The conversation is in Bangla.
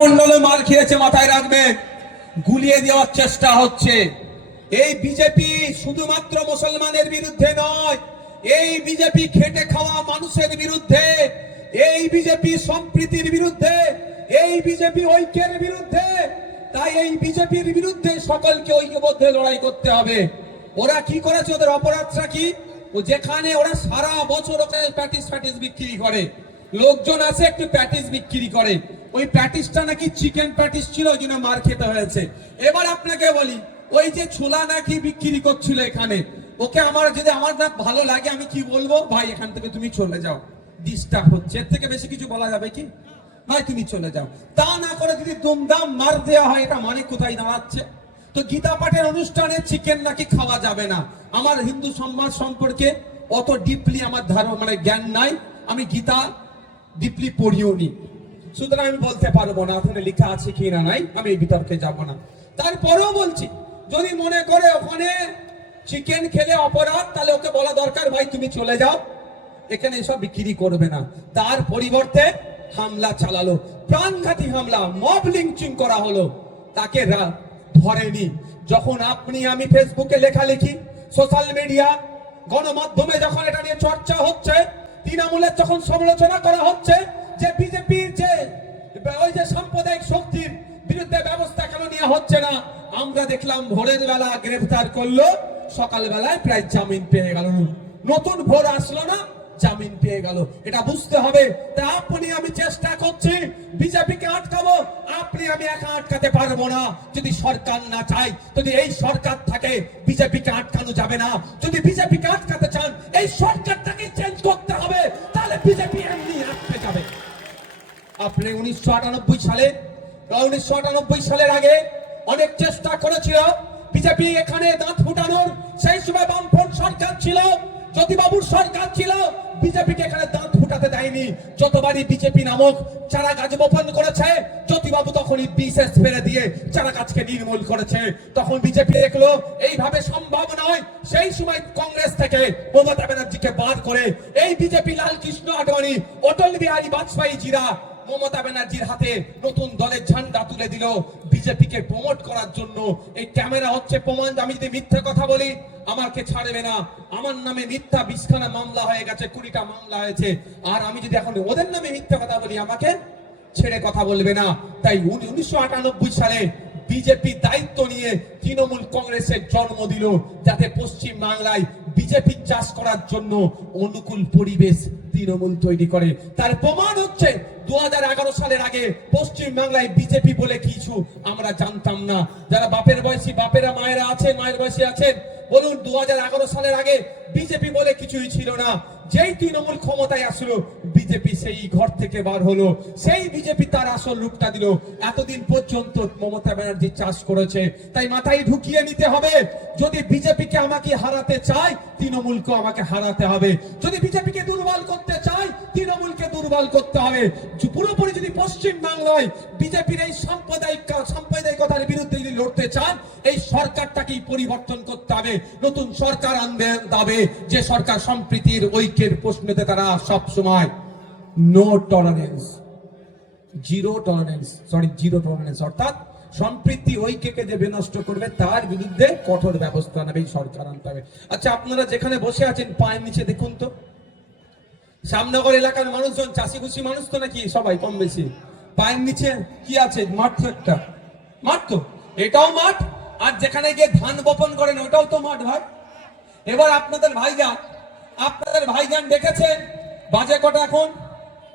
মন্ডলে মার খেয়েছে, মাথায় রাখবেন। গুলিয়ে দেওয়ার চেষ্টা হচ্ছে। এই বিজেপি শুধুমাত্র মুসলমানের বিরুদ্ধে নয়, এই বিজেপি খেটে খাওয়া মানুষের বিরুদ্ধে, এই বিজেপি সম্প্রীতির বিরুদ্ধে, এই বিজেপি ঐক্যের বিরুদ্ধে। তাই এই বিজেপির বিরুদ্ধে সকলকে ঐক্যবদ্ধ লড়াই করতে হবে। ওরা কি করেছে, ওদের অপরাধটা কি? ও যেখানে ওরা সারা বছর ওখানে প্যাটিস বিক্রি করে, লোকজন আসে একটু প্যাটিস বিক্রি করে, ওই প্যাটিসটা নাকি চিকেন প্যাটিস ছিল, ওই জন্য মার খেতে হয়েছে। এবার আপনাকে বলি, ওই যে ছোলা নাকি বিক্রি করছিল এখানে, ওকে আমার যদি আমার না ভালো লাগে, আমি কি বলবো, ভাই এখান থেকে তুমি চলে যাও, ডিস্টার্ব হচ্ছে। এর থেকে বেশি কিছু বলা যাবে কি? ভাই তুমি চলে যাও। তা না করে যদি দুমদাম মার দেওয়া হয়, এটা মানে কোথায় দাঁড়াচ্ছে? তো গীতা পাঠের অনুষ্ঠানে চিকেন নাকি খাওয়া যাবে না। আমার হিন্দু সমাজ সম্পর্কে অত ডিপলি আমার মানে জ্ঞান নাই, আমি গীতা ডিপলি পড়িও নি, সুতরাং আমি বলতে পারবো না ওখানে লেখা আছে কি না নাই, আমি এই বিতর্কে যাব না। তারপরেও বলছি, যদি মনে করে ওখানে চিকেন খেলে অপরাধ, তাহলে ওকে বলা দরকার, ভাই তুমি চলে যাও, এখানে এসব বিক্রি করবে না। তার পরিবর্তে হামলা চালালো, প্রাণঘাতী হামলা, মব লিঞ্চিং করা হলো, তাকে ধরেনি। যখন আপনি আমি ফেসবুকে লেখালেখি, সোশ্যাল মিডিয়া, গণমাধ্যমে যখন এটা নিয়ে চর্চা হচ্ছে, তৃণমূলের যখন সমালোচনা করা হচ্ছে যে বিজেপির যে ওই যে সাম্প্রদায়িক শক্তির বিরুদ্ধে ব্যবস্থা কেন নেওয়া হচ্ছে না, আমরা দেখলাম ভোরের বেলা গ্রেফতার করলো, সকাল বেলায় প্রায় জামিন পেয়ে গেল, নতুন ভোর আসলো না, জামিন পেয়ে গেল। এটা বুঝতে হবে। তা আপনি আমি চেষ্টা করছি বিজেপিকে আটকাবো, আপনি আমি একা আটকাতে পারবো না। যদি সরকার না চাই, যদি এই সরকার থাকে, বিজেপিকে আটকানো যাবে না। যদি বিজেপিকে আটকাতে চান, এই সরকারটাকে চেঞ্জ করতে হবে, তাহলে বিজেপি এমনি আটকে যাবে। আপনি 1998 সালের আগে অনেক চেষ্টা করেছিল বিজেপি এখানে দাঁত ফুটানোর। সেই সময় বামফ্রন্ট সরকার ছিল, জ্যোতিবাবুর সরকার ছিল, বিজেপিকে এখানে দাঁত ফুটাতে দেয়নি। যতবারই বিজেপি নামক চারা গাছ বপন করেছে, জ্যোতিবাবু তখনই বিশেষ ফেলে দিয়ে চারা গাছকে নির্মূল করেছে। তখন বিজেপি দেখলো এইভাবে সম্ভব নয়, সেই সময় কংগ্রেস থেকে মমতা ব্যানার্জিকে বার করে এই বিজেপি লাল কৃষ্ণ আডবাণী, অটল বিহারী বাজপেয়ী জিরা মমতা ব্যানার্জির হাতে নতুন দলের ঝান্ডা তুলে দিল বিজেপিকে প্রমোট করার জন্য। এই ক্যামেরা হচ্ছে প্রমাণ। আমি যদি মিথ্যা কথা বলি, আমাকে ছাড়বে না। আমার নামে মিথ্যা 20খানা মামলা হয়ে গেছে, 20টা মামলা হয়েছে। আর আমি যদি এখন ওদের নামে মিথ্যা কথা বলি, আমাকে ছেড়ে কথা বলবে না। তাই 1998 সালে বিজেপি দায়িত্ব নিয়ে তৃণমূল কংগ্রেসের জন্ম দিল, যাতে পশ্চিম বাংলায় বিজেপি চাষ করার জন্য অনুকূল পরিবেশ তৃণমূল তৈরি করে। তার প্রমাণ হচ্ছে 2011 সালের আগে পশ্চিম বাংলায় বিজেপি বলে কিছু আমরা জানতাম না। যারা বাপের বয়সী বাপেরা মায়েরা আছেন, মায়ের বয়সী আছেন, বলুন 2011 সালের আগে বিজেপি বলে কিছুই ছিল না। যেই তৃণমূল ক্ষমতায় আসলো, বিজেপি সেই ঘর থেকে বার হলো, সেই বিজেপি তার আসল রূপটা দিল। এতদিন পর্যন্ত মমতা ব্যানার্জি চাষ করেছে। তাই মাথায় ঢুকিয়ে নিতে হবে, যদি বিজেপিকে আমাকে হারাতে চাই, তৃণমূলকে আমাকে হারাতে হবে। যদি বিজেপিকে দুর্বল করতে চাই, তৃণমূলকে দুর্বল করতে হবে। পুরোপুরি যদি পশ্চিম বাংলায় বিজেপির এই সাম্প্রদায়িকতার বিরুদ্ধে যদি লড়তে চান, এই সরকারটাকেই পরিবর্তন করতে হবে। নতুন সরকার আনবে হবে, যে সরকার সম্প্রীতির ঐক্যের প্রশ্নতে তারা সব সময় নো টলারেন্স, জিরো টলারেন্স, অর্থাৎ সম্প্রীতি ঐক্যকে যে বিনষ্ট করবে তার বিরুদ্ধে কঠোর ব্যবস্থা নেবে, এই সরকার আনতে হবে। আচ্ছা, আপনারা যেখানে বসে আছেন পায়ের নিচে দেখুন তো, শ্যামনগর এলাকার মানুষজন চাষি খুশি মানুষ তো নাকি সবাই কম বেশি, পায়ের নিচে কি আছে? মাঠ তো একটা, মাঠ তো, এটাও মাঠ, আর যেখানে গিয়ে ধান বপন করেন ওটাও তো মাঠ ভাই। এবার আপনাদের ভাইজান দেখেছেন বাজে কটা এখন?